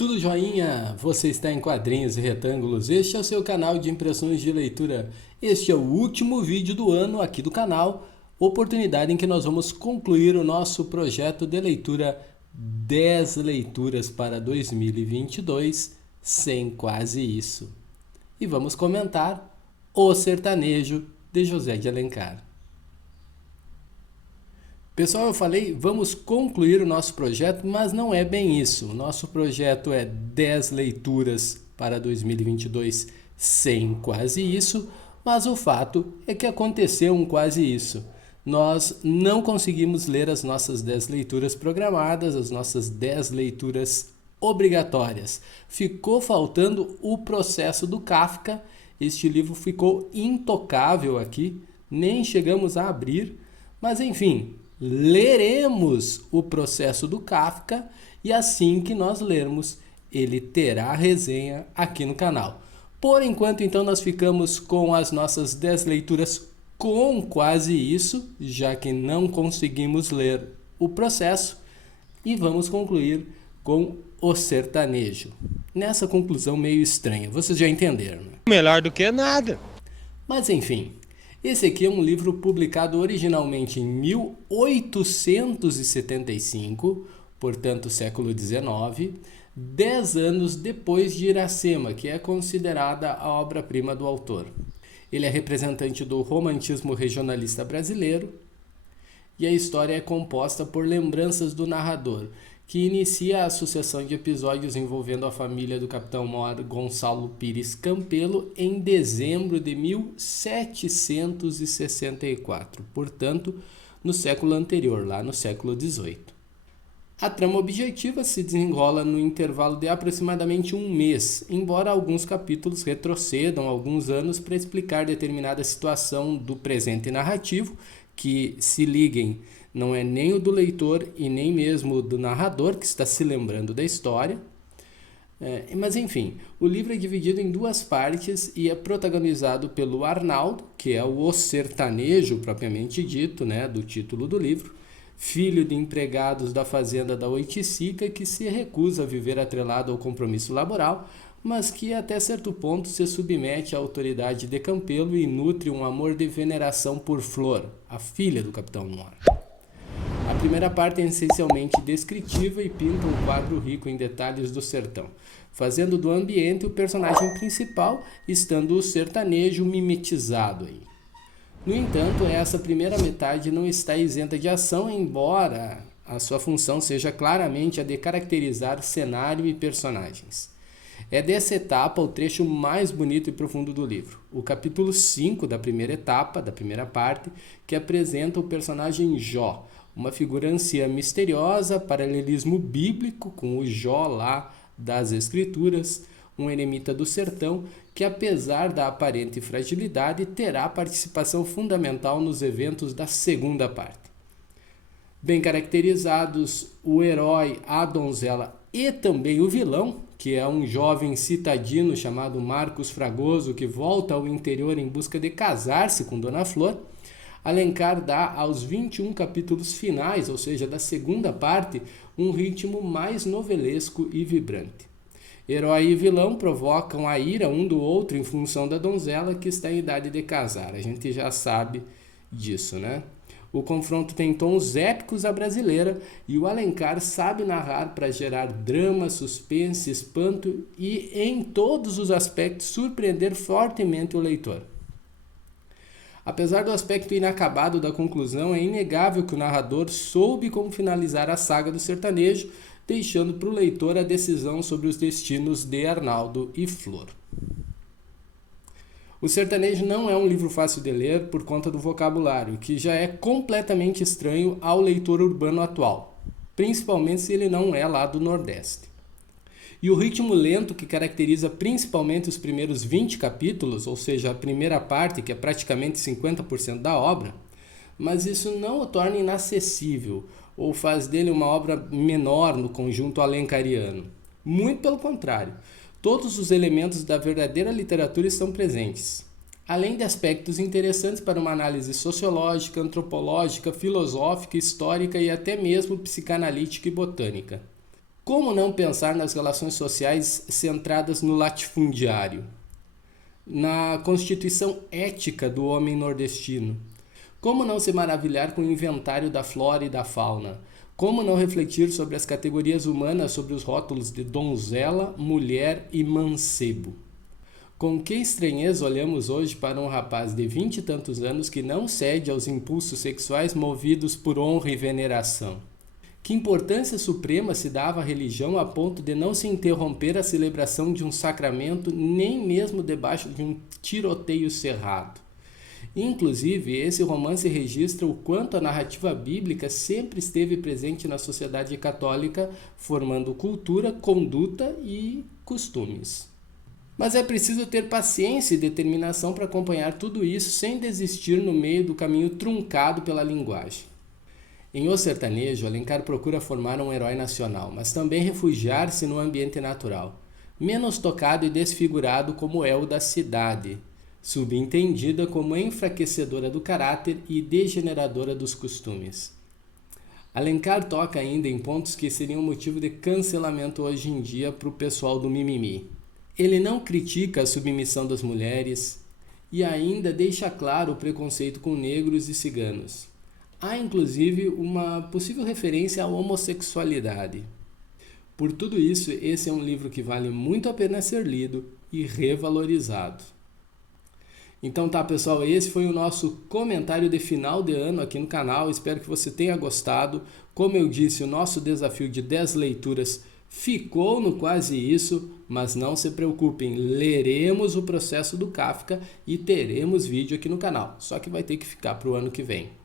Tudo joinha? Você está em Quadrinhos e Retângulos. Este é o seu canal de impressões de leitura. Este é o último vídeo do ano aqui do canal, oportunidade em que nós vamos concluir o nosso projeto de leitura 10 leituras para 2022, sem quase isso. E vamos comentar O Sertanejo, de José de Alencar. Pessoal, eu falei, vamos concluir o nosso projeto, mas não é bem isso. O nosso projeto é 10 leituras para 2022 sem quase isso, mas o fato é que aconteceu um quase isso. Nós não conseguimos ler as nossas 10 leituras programadas, as nossas 10 leituras obrigatórias. Ficou faltando o processo do Kafka. Este livro ficou intocável aqui, nem chegamos a abrir, mas enfim, leremos o processo do Kafka e assim que nós lermos, ele terá resenha aqui no canal. Por enquanto, então, nós ficamos com as nossas 10 leituras com quase isso, já que não conseguimos ler o processo, e vamos concluir com O Sertanejo. Nessa conclusão meio estranha, vocês já entenderam, né? Melhor do que nada. Mas enfim, esse aqui é um livro publicado originalmente em 1875, portanto século XIX, 10 anos depois de Iracema, que é considerada a obra-prima do autor. Ele é representante do romantismo regionalista brasileiro e a história é composta por lembranças do narrador, que inicia a sucessão de episódios envolvendo a família do capitão-mor Gonçalo Pires Campelo em dezembro de 1764, portanto, no século anterior, lá no século XVIII. A trama objetiva se desenrola no intervalo de aproximadamente um mês, embora alguns capítulos retrocedam alguns anos para explicar determinada situação do presente narrativo, que, se liguem, não é nem o do leitor e nem mesmo o do narrador que está se lembrando da história. Mas enfim, o livro é dividido em duas partes e é protagonizado pelo Arnaldo, que é o sertanejo propriamente dito, né, do título do livro, filho de empregados da fazenda da Oiticica, que se recusa a viver atrelado ao compromisso laboral, mas que até certo ponto se submete à autoridade de Campelo e nutre um amor de veneração por Flor, a filha do capitão-mor. A primeira parte é essencialmente descritiva e pinta um quadro rico em detalhes do sertão, fazendo do ambiente o personagem principal, estando o sertanejo mimetizado aí. No entanto, essa primeira metade não está isenta de ação, embora a sua função seja claramente a de caracterizar cenário e personagens. É dessa etapa o trecho mais bonito e profundo do livro, o capítulo 5 da primeira etapa, da primeira parte, que apresenta o personagem Jó, uma figura anciã misteriosa, paralelismo bíblico com o Jó lá das Escrituras, um eremita do sertão que, apesar da aparente fragilidade, terá participação fundamental nos eventos da segunda parte. Bem caracterizados, o herói, a donzela e também o vilão, que é um jovem citadino chamado Marcos Fragoso, que volta ao interior em busca de casar-se com Dona Flor. Alencar dá aos 21 capítulos finais, ou seja, da segunda parte, um ritmo mais novelesco e vibrante. Herói e vilão provocam a ira um do outro em função da donzela que está em idade de casar. A gente já sabe disso, né? O confronto tem tons épicos à brasileira e o Alencar sabe narrar para gerar drama, suspense, espanto e, em todos os aspectos, surpreender fortemente o leitor. Apesar do aspecto inacabado da conclusão, é inegável que o narrador soube como finalizar a saga do sertanejo, deixando para o leitor a decisão sobre os destinos de Arnaldo e Flor. O Sertanejo não é um livro fácil de ler por conta do vocabulário, que já é completamente estranho ao leitor urbano atual, principalmente se ele não é lá do Nordeste. E o ritmo lento que caracteriza principalmente os primeiros 20 capítulos, ou seja, a primeira parte, que é praticamente 50% da obra, mas isso não o torna inacessível ou faz dele uma obra menor no conjunto alencariano. Muito pelo contrário, todos os elementos da verdadeira literatura estão presentes, além de aspectos interessantes para uma análise sociológica, antropológica, filosófica, histórica e até mesmo psicanalítica e botânica. Como não pensar nas relações sociais centradas no latifundiário, na constituição ética do homem nordestino? Como não se maravilhar com o inventário da flora e da fauna? Como não refletir sobre as categorias humanas sobre os rótulos de donzela, mulher e mancebo? Com que estranheza olhamos hoje para um rapaz de 20 e tantos anos que não cede aos impulsos sexuais movidos por honra e veneração? Que importância suprema se dava à religião a ponto de não se interromper a celebração de um sacramento nem mesmo debaixo de um tiroteio cerrado? Inclusive, esse romance registra o quanto a narrativa bíblica sempre esteve presente na sociedade católica, formando cultura, conduta e costumes. Mas é preciso ter paciência e determinação para acompanhar tudo isso sem desistir no meio do caminho truncado pela linguagem. Em O Sertanejo, Alencar procura formar um herói nacional, mas também refugiar-se no ambiente natural, menos tocado e desfigurado como é o da cidade, subentendida como enfraquecedora do caráter e degeneradora dos costumes. Alencar toca ainda em pontos que seriam motivo de cancelamento hoje em dia para o pessoal do mimimi. Ele não critica a submissão das mulheres e ainda deixa claro o preconceito com negros e ciganos. Há inclusive uma possível referência à homossexualidade. Por tudo isso, esse é um livro que vale muito a pena ser lido e revalorizado. Então tá, pessoal, esse foi o nosso comentário de final de ano aqui no canal. Espero que você tenha gostado. Como eu disse, o nosso desafio de 10 leituras ficou no quase isso, mas não se preocupem, leremos o Processo do Kafka e teremos vídeo aqui no canal, só que vai ter que ficar para o ano que vem.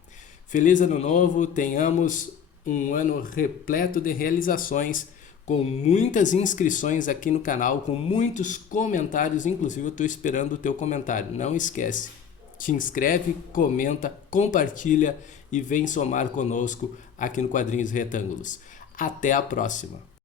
Feliz ano novo, tenhamos um ano repleto de realizações, com muitas inscrições aqui no canal, com muitos comentários, inclusive eu estou esperando o teu comentário, não esquece, te inscreve, comenta, compartilha e vem somar conosco aqui no Quadrinhos Retângulos. Até a próxima!